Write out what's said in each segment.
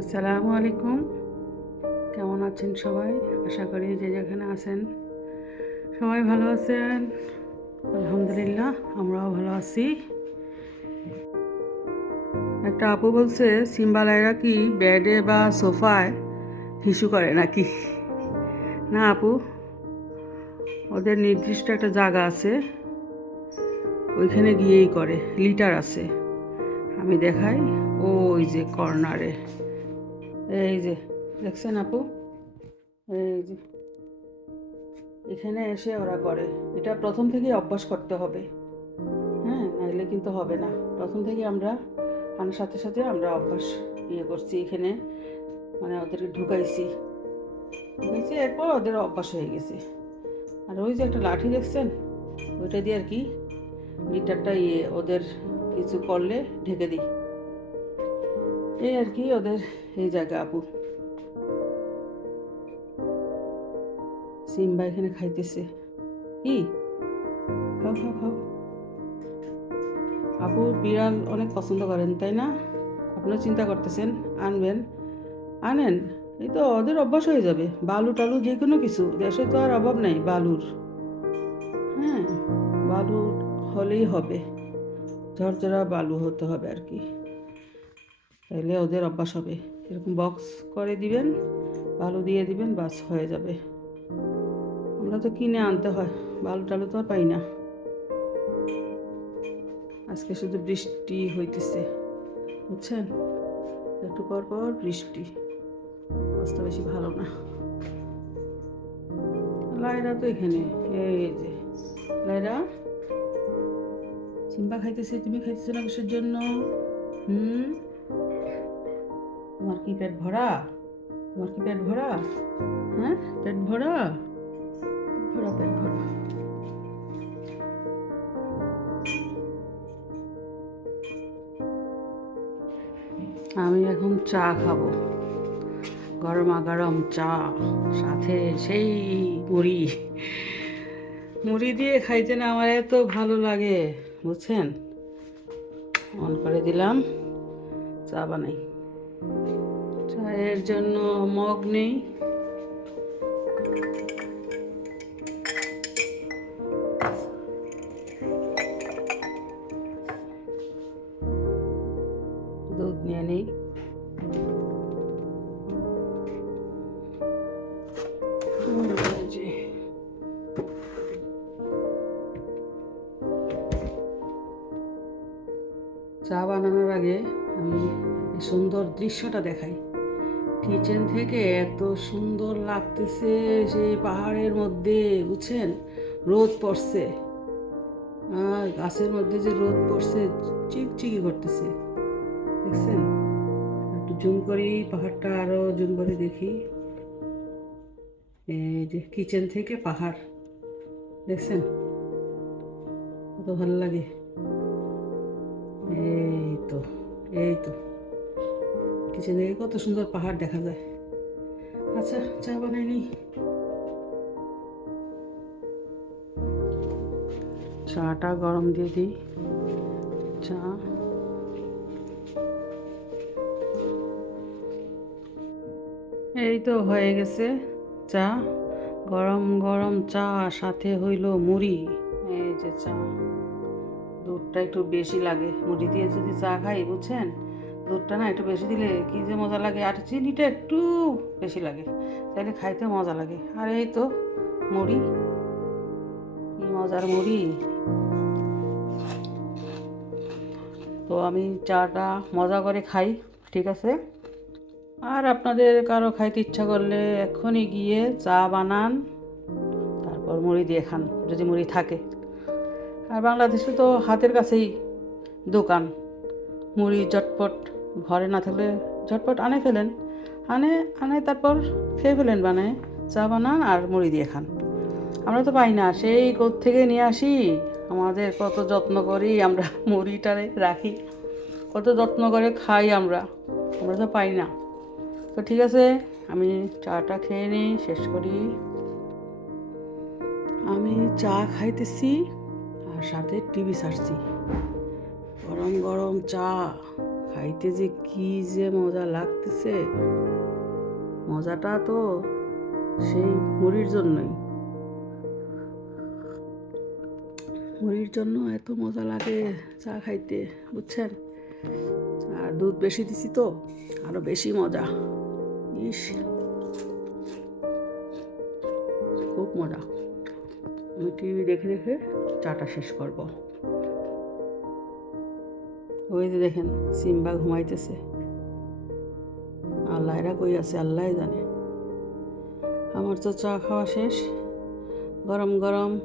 আসসালামু আলাইকুম। কেমন আছেন সবাই? আশা করি যে যেখানে আছেন সবাই ভালো আছেন। আলহামদুলিল্লাহ, আমরাও ভালো আছি। একটা আপু বলছে সিম্বালাইরা কি বেডে বা সোফায় হিসু করে নাকি? না আপু, ওদের নির্দিষ্ট একটা জায়গা আছে। ওইখানে গিয়েই করে, লিটার আছে। আমি দেখাই ও ওই যে কর্নারে। এই যে, দেখছেন আপু? এই যে। এখানে এসে ওরা করে। এটা প্রথম থেকেই অভ্যাস করতে হবে। হ্যাঁ নাইলে কিন্তু হবে না। প্রথম থেকে আমরা আনার সাথে সাথে আমরা অভ্যাস ইয়ে করছি এখানে। মানে ওদেরকে ঢুকাইছি। ঢুকাইছি, এরপর ওদের অভ্যাস হয়ে গেছে। আর ওই যে একটা লাঠি, দেখছেন? ওইটা দিয়ে আর কি লিটারটা ইয়ে ওদের কিছু করলে ঢেকে দিই। এই আর কি, ওদের এই জায়গা আপু। সিম্বা এখানে খাইতেছে। কি? খাও খাও খাও। আপু বিড়াল অনেক পছন্দ করেন, তাই না? আপনিও চিন্তা করতেছেন, আনবেন। আনেন, এই তো ওদের অভ্যাস হয়ে যাবে। বালু টালু যে কোনো কিছু, দেশে তো আর অভাব নেই বালুর। হ্যাঁ বালু হলেই হবে। ঝরঝরা বালু হতে হবে আর কি। তাইলে ওদের অভ্যাস হবে। এরকম বক্স করে দিবেন, বালু দিয়ে দিবেন, বাস হয়ে যাবে। আমরা তো কিনে আনতে হয়, বালু টালু তো আর পাই না। আজকে শুধু বৃষ্টি হইতেছে, বুঝছেন? একটু পর পর বৃষ্টি। অবস্থা বেশি ভালো না। লাইরা তো এখানে, এই যে। লাইরা সিম্বা খাইতেছে, তুমি খাইতেছো না কিসের জন্য? হুম? তোমার কি পেট ভরা? তোমার কি পেট ভরা? হ্যাঁ? পেট ভরা? ভরা, পেট ভরা। আমি এখন চা খাব। গরমা গরম চা, সাথে সেই মুড়ি। মুড়ি দিয়ে খাইতে না আমার এত ভালো লাগে, বুঝছেন? অন করে দিলাম, চা বানাই। চায়ের জন্য মগ নেই। দুধ নিয়ে নেই। চা বানানোর আগে আমি সুন্দর দৃশ্যটা দেখাই। কিচেন থেকে এত সুন্দর লাগতেছে সেই পাহাড়ের মধ্যে, বুঝছেন? রোদ পড়ছে। আর গাছের মধ্যে যে রোদ পড়ছে, চিকচিকি করতেছে। দেখছেন? একটু জুম করি, পাহাড়টা আরও জুম করে দেখি। এই যে কিচেন থেকে পাহাড়। দেখছেন? কত ভালো লাগে। এই তো এই তো। কিচেন থেকে কত সুন্দর পাহাড় দেখা যায়। আচ্ছা চা বানাই নি। চাটা গরম দিয়ে দিই। চা। এই তো হয়ে গেছে চা। গরম গরম চা, সাথে হইল মুড়ি। এই যে চা। দুধটা একটু বেশি লাগে। মুড়ি দিয়ে যদি চা খাই, বুঝছেন? দুধটা না একটু বেশি দিলে কি যে মজা লাগে? আর চিনিটা একটু বেশি লাগে, তাইলে খাইতে মজা লাগে। আর এই তো মুড়ি। কি মজার মুড়ি। তো আমি চাটা মজা করে খাই, ঠিক আছে? আর আপনাদের কারও খাইতে ইচ্ছা করলে এক্ষুনি গিয়ে চা বানান, তারপর মুড়ি দিয়ে খান, যদি মুড়ি থাকে। আর বাংলাদেশে তো হাতের কাছেই দোকান, মুড়ি চটপট ঘরে না থাকলে ঝটপট আনে ফেলেন। আনে আনে, তারপর খেয়ে ফেলেন বানায়। চা বানান আর মুড়ি দিয়ে খান। আমরা তো পাই না, সেই কোথ থেকে নিয়ে আসি? আমাদের কত যত্ন করি আমরা মুড়িটারে রাখি। কত যত্ন করে খাই আমরা? আমরা তো পাই না। তো ঠিক আছে, আমি চাটা খেয়ে নিই, শেষ করি। আমি চা খাইতেছি আর সাথে টিভি সারছি গরম গরম চা। খাইতে যে কি যে মজা লাগতেছে। মজাটা তো সেই মুড়ির জন্যই। মুড়ির জন্য এত মজা লাগে চা খাইতে, বুঝছেন? আর দুধ বেশি দিছি তো, আরও বেশি মজা। ইস, খুব মজা। আমি টিভি দেখে দেখে চাটা শেষ করব। ওই যে দেখেন, সিম্বা ঘুমাইতেছে। আল্লাহ এরা কই আছে, আল্লাহ জানে। আমার তো চা খাওয়া শেষ। গরম গরম,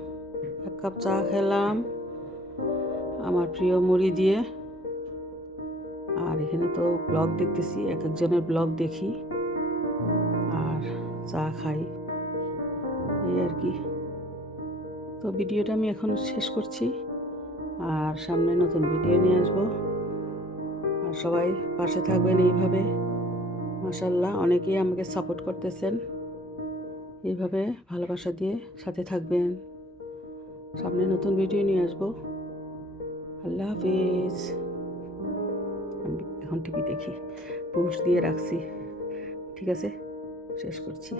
এক কাপ চা খেলাম। আমার প্রিয় মুড়ি দিয়ে। আর এখানে তো ব্লগ দেখতেছি, এক একজনের ব্লগ দেখি। আর চা খাই। এই আর কি। তো ভিডিওটা আমি এখন শেষ করছি। আর সামনে নতুন ভিডিও নিয়ে আসব। সবাই পাশে থাকবেন এইভাবে। মাসাল্লাহ অনেকেই আমাকে সাপোর্ট করতেছেন। এইভাবে ভালোবাসা দিয়ে সাথে থাকবেন। সামনে নতুন ভিডিও নিয়ে আসব। আল্লাহ হাফিজ। আমি এখন টিভি দেখি। পুরুষ দিয়ে রাখছি। ঠিক আছে? শেষ করছি।